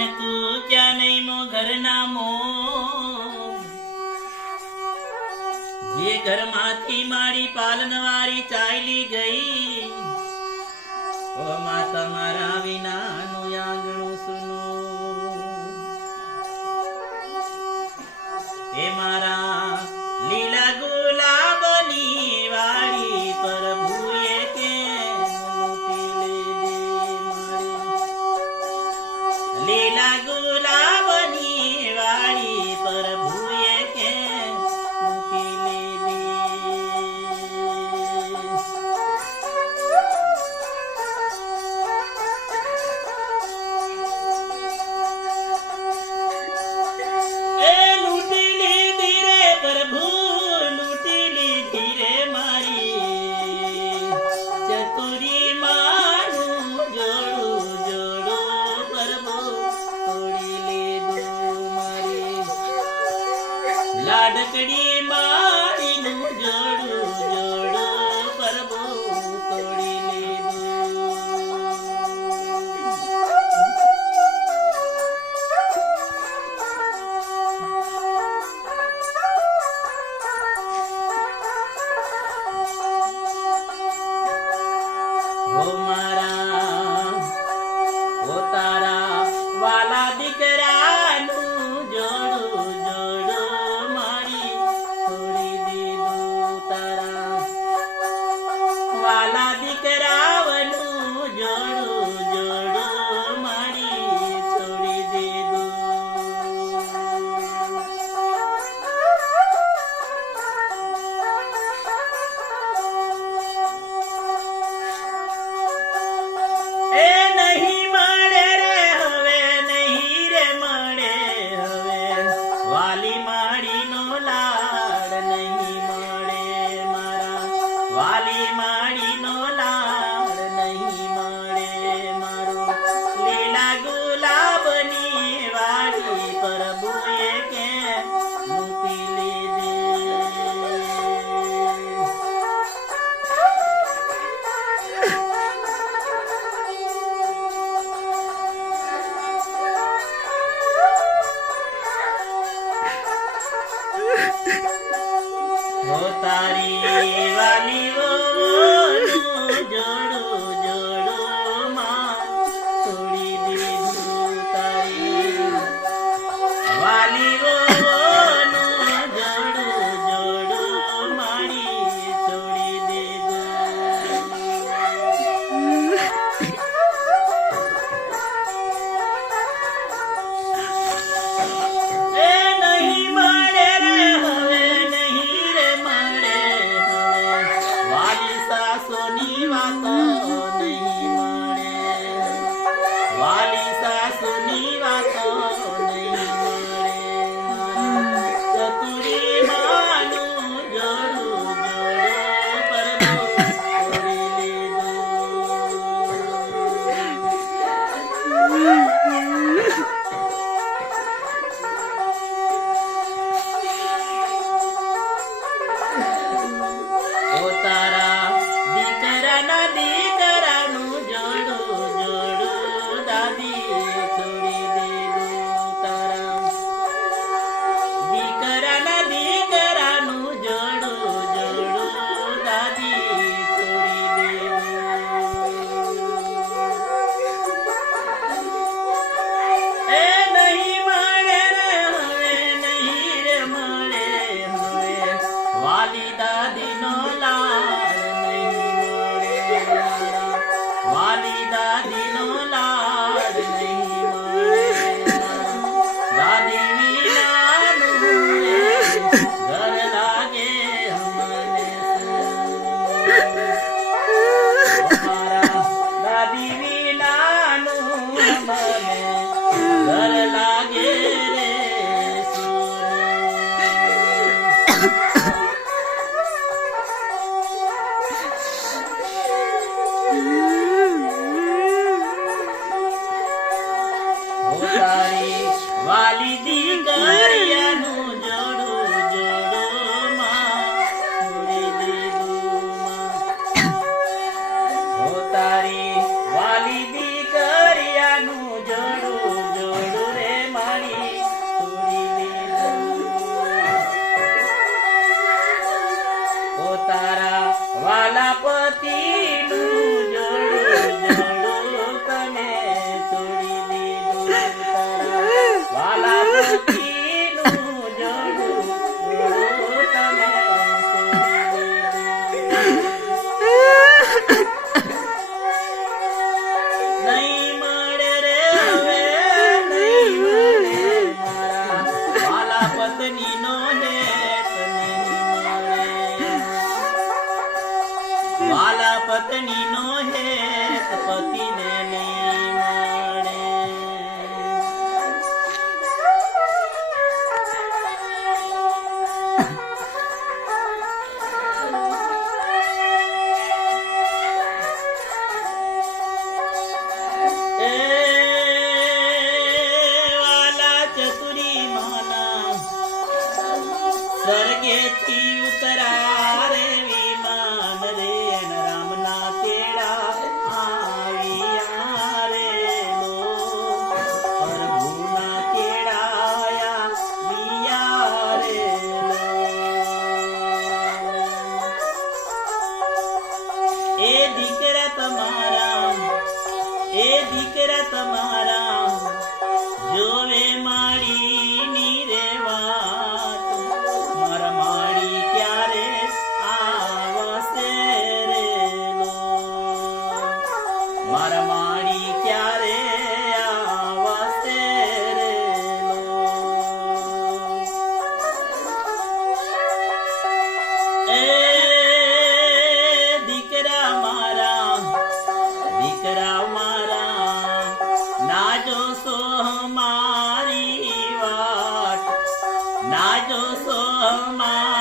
અને તું ક્યાં નહીં મો ઘરના મો જે ઘરમાંથી મારી પાલનવારી ચાલી ગઈ ઓ માં તમારા વિનાનું આંગણું સુનો એ મારા લીલા ગુલાબની વાડી પ્રભુએ કેમ લૂંટી લીધી મારી લીલા ગુલાબની વાડી પ્રભુએ કેમ લૂંટી લાડકડી મારીનું જોડું જોડું પ્રભુ તોડી લીધું ઓ મારા ઓ તારા વાલા દીકરાનું જોડું વાલા દીકરાવનું જોડું જોડું મારી છોડી દીધું એ નહીં મળે રે હવે નહીં રે મળે હવે વાલી માડીનો લાડ નહીં મળે મારા વાલી માડીનો લાડ નહીં મળે મારો લીલા ગુલાબની વાડી પ્રભુએ કેમ લૂંટી લીધી હો તારી વાલીઓનું જોડું જોડું માં તોડી દીધું તારી વાલીઓનું જોડું જોડું મારી છોડી દીધું એ નહીં મળે રે હવે નહીં રે મળે હવે વાલી સાસુની વાતો નહીં મળે વાલી સાસુની વાતો નહીં મળે ચતુરી માનું જોડું જોડું પ્રભુ તોડી લીધું ઓ તારા દીકરાના દીકરાનું જોડું જોડું દાદી છોડી દીધું તારા દીકરાના દીકરાનું જોડું જોડું દાદી છોડી દીધું એ નહીં મળે રે હવે નહીં રે મળે હવે વાલી દાદીનો લાડ નહીં મળે વાલી દાદીનો લાડ નહીં મળે દાદી વિનાનું ઘર લાગે અમને મારા દાદી વિનાનું મને ઘર લાગે રે તારી વાલી દીકરિયાનું જોડું જોડું માં છોડી દીધું માં તારી વાલી દીકરિયાનું જોડું જોડું પતિનું જોડું જોડું તને તોડી દીધું તારા વાલા પતિનું જોડું જોડું તને તોડી દીધું. નહીં મળે રે હવે નહીં મળે મારા વાલા પત્નીનો હેત નહીં મળે વાલા પત્નીનો હેત પતિને નહીં મળે. એ વાલા ચતુરી માના સ્વર્ગેથી ઉતરા રે વિમાન રે અન રામના તેડા આવ્યા રે લો પ્રભુના તેડાયા વિયા રે લો. એ દીકરા તમારા જોવે માળીની રે વાત મારા માળી ક્યારે આવશે રે લો મારા માળી ક્યારે આવશે રે લો. એ દીકરા મારા ના જોશો મારી વાટ ના જોશો મારી